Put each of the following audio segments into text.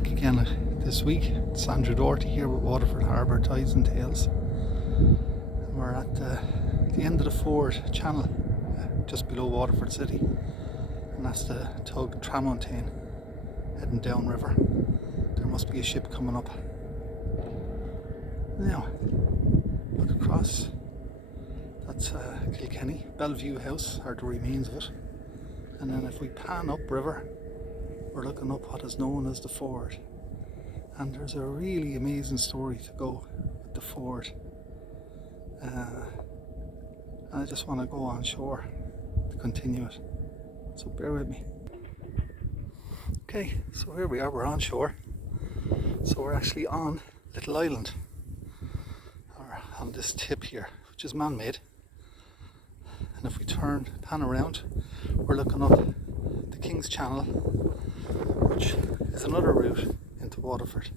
back again this week. It's Andrew Doherty here with Waterford Harbour Tides and Tales. And we're at the end of the Ford Channel, just below Waterford City. And that's the tug Tramontane heading downriver. There must be a ship coming up. Now, look across. That's Kilkenny. Bellevue House are the remains of it. And then if we pan upriver, we're looking up what is known as the Ford. And there's a really amazing story to go with the Ford. And I just want to go on shore to continue it. So bear with me. Okay, so here we are, we're on shore. So we're actually on Little Island, or on this tip here, which is man-made. And if we pan around, we're looking up the King's Channel, which is another route into Waterford.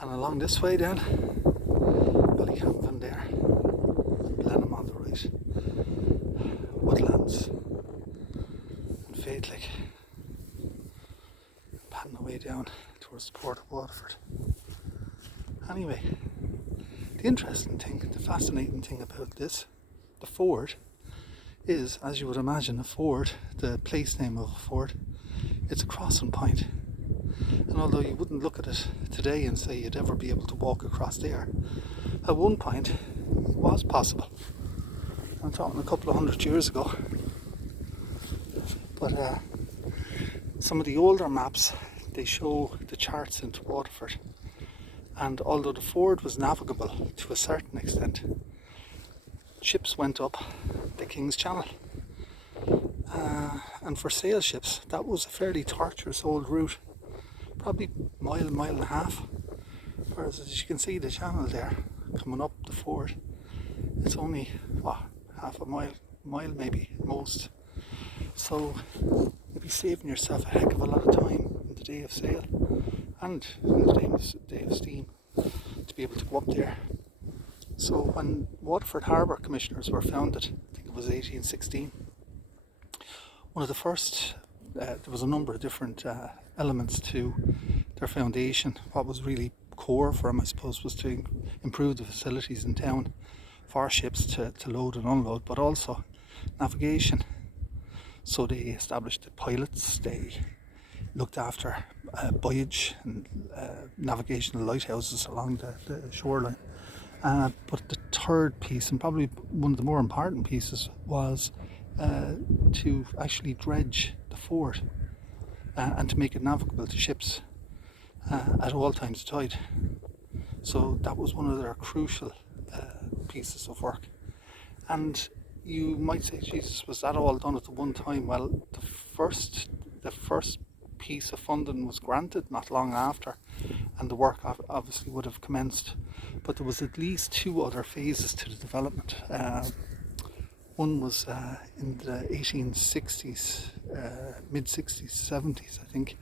And along this way down, Ballycampin there, Blenheim on the right, Woodlands and Faithlick, panning away down towards the port of Waterford. Anyway, the interesting thing, the fascinating thing about this, the Ford, is, as you would imagine, a ford, the place name of a ford, it's a crossing point. And although you wouldn't look at it today and say you'd ever be able to walk across there, at one point it was possible. I'm talking a couple of 100 years ago. But some of the older maps, they show the charts into Waterford. And although the ford was navigable to a certain extent, ships went up the King's Channel. And for sail ships, that was a fairly tortuous old route, probably mile and a half. Whereas as you can see the channel there, coming up the Ford, it's only, half a mile maybe, most. So you'd be saving yourself a heck of a lot of time in the day of sail, and in the day of steam, to be able to go up there. So when Waterford Harbour Commissioners were founded, I think it was 1816, one of the first, there was a number of different elements to their foundation. What was really core for them, I suppose, was to improve the facilities in town for ships to load and unload, but also navigation. So they established the pilots, they looked after buoyage and navigational lighthouses along the shoreline. But the third piece, and probably one of the more important pieces, was to actually dredge the ford and to make it navigable to ships at all times of tide. So that was one of their crucial pieces of work. And you might say, Jesus, was that all done at the one time? Well, the first piece of funding was granted not long after, and the work obviously would have commenced. But there was at least two other phases to the development. One was in the 1860s, mid-60s, 70s, I think.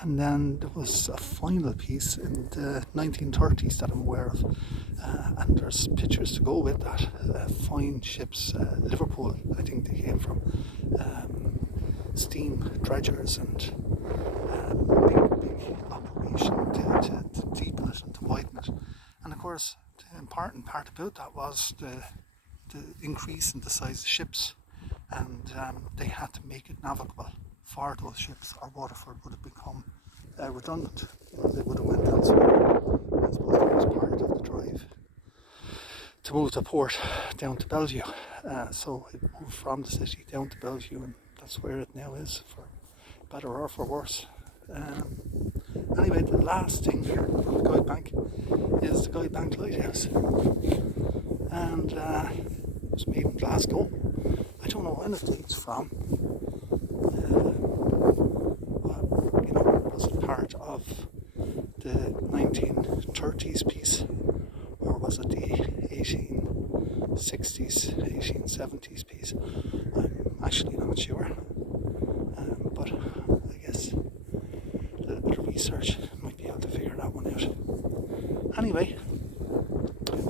And then there was a final piece in the 1930s that I'm aware of. And there's pictures to go with that. Fine ships, Liverpool, I think they came from. Steam dredgers and big operation to deepen it and to widen it. And of course, the important part about that was the increase in the size of ships, and they had to make it navigable for those ships, or Waterford would have become redundant. They would have went elsewhere. I suppose that was part of the drive to move the port down to Bellevue. So it moved from the city down to Bellevue, and that's where it now is, for better or for worse. Anyway, the last thing here on the Guide Bank is the Guide Bank lighthouse, and it was made in Glasgow. I don't know when it dates from. Was it part of the 1930s piece, or was it the 1860s, 1870s piece? I'm actually not sure, but I guess a little bit of research might be able to figure that one out. Anyway,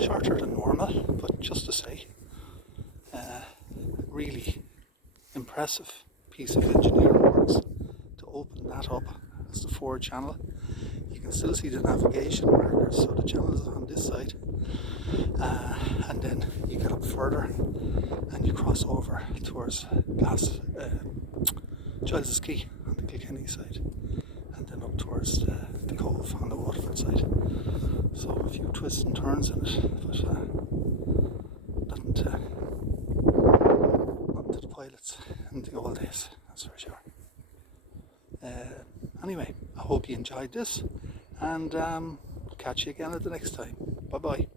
shorter than normal, but just to say, really impressive piece of engineering works to open that up as the Ford Channel. you can still see the navigation markers, so the channel is on this side, and then you get up further and you cross over towards Giles's Quay on the Kilkenny side, and then up towards the Cove on the Waterford side. So a few twists and turns in it, but nothing to the pilots in the old days, that's for sure. Anyway, I hope you enjoyed this, and catch you again at the next time. Bye bye.